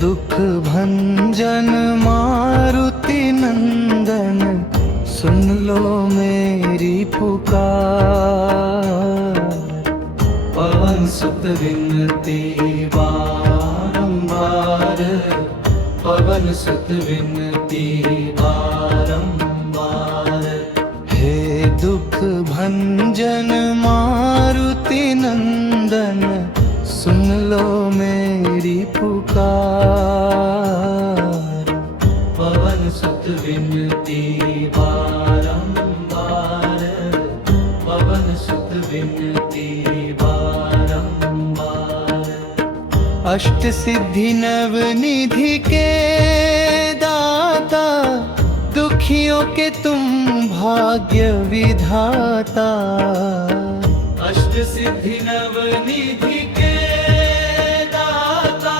दुख भंजन मारुति नंदन, सुन लो मेरी पुकार। पवन सुत विनती बारंबार, पवन सुत विनती बारंबार। हे दुख भंजन मारुति नंदन, सुन लो मेरी पुकार। पवन सुत विनती बारंबार, पवन सुत विनती बारंबार। अष्ट सिद्धि नवनिधि के दाता, दुखियों के तुम भाग्य विधाता। अष्ट सिद्धि नवनिधि के दाता,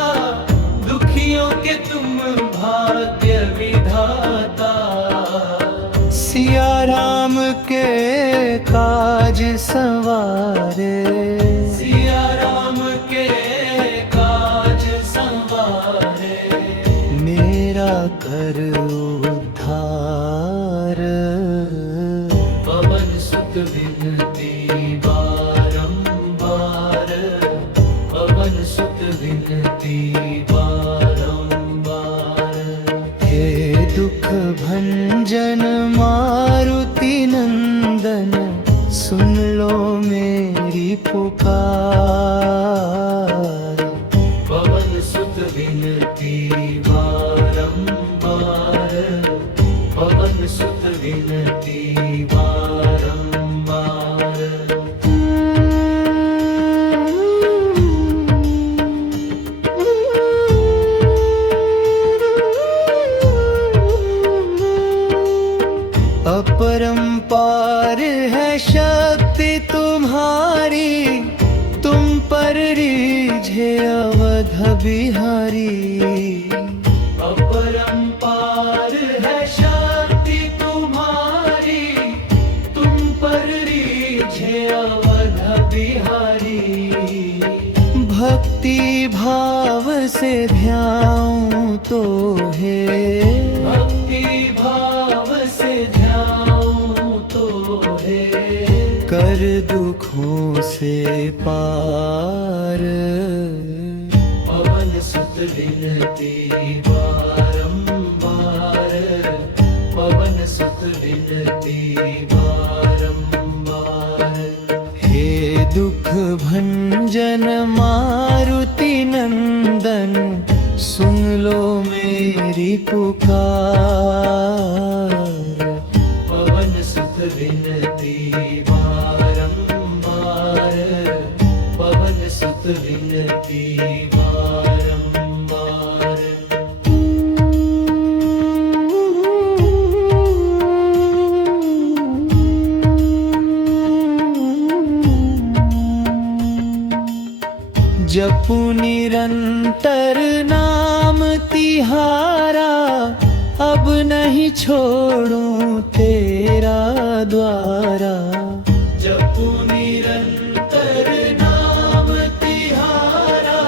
दुखियों के तुम भाग्य विधाता। सिया राम के काज संवारे, सिया राम के काज संवारे। मेरा कर उद्धार। पवन सुत विनती बारंबार, पवन सुत विनती बारंबार। हे दुख भंजन मारुति नंदन, सुन लो मेरी पुकार। पवन सुत विनती बारंबार, पवन सुत विनती बारंबार। अपरंपार है शक्ति तुम्हारी, तुम पर रीझे अवध बिहारी। अपरंपार है शक्ति तुम्हारी, तुम पर रीझे अवध बिहारी। भक्ति भाव से ध्याऊं तो है, भक्ति भाव से ध्याऊं तो है। कर दुखों से पार। पवन सुत विनती बारंबार, पवन सुत विनती बारंबार। हे दुख भंजन मारुति नंदन, सुन लो मेरी पुकार। पवन सुत विनती बारंबार, पवन सुत विनती बारंबार। जपू निरंतर नाम तिहारा, अब नहीं छोड़ूं तेरा द्वारा। जपू निरंतर नाम तिहारा,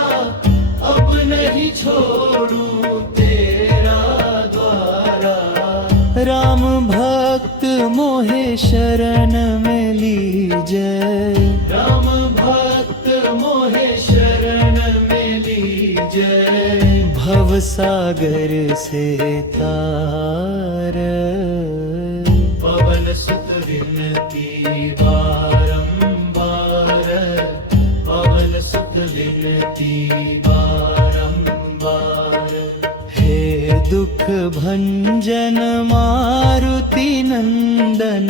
अब नहीं छोड़ूं तेरा द्वारा। राम भक्त मोहे शरण में लीजै, राम भक्त मोहे शरण में लीजै। भव सागर से तार। पवन सुत विनती बारंबार, पवन सुत विनती बारंबार। हे दुख भंजन मारुति नंदन,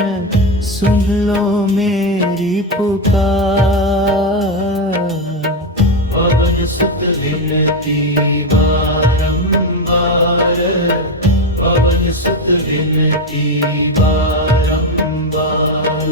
सुन लो मेरी पुकार। पवन सुत विनती बारंबार, पवन सुत विनती बारंबार।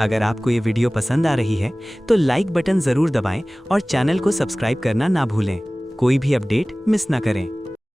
अगर आपको ये वीडियो पसंद आ रही है तो लाइक बटन जरूर दबाएं और चैनल को सब्सक्राइब करना ना भूलें। कोई भी अपडेट मिस ना करें।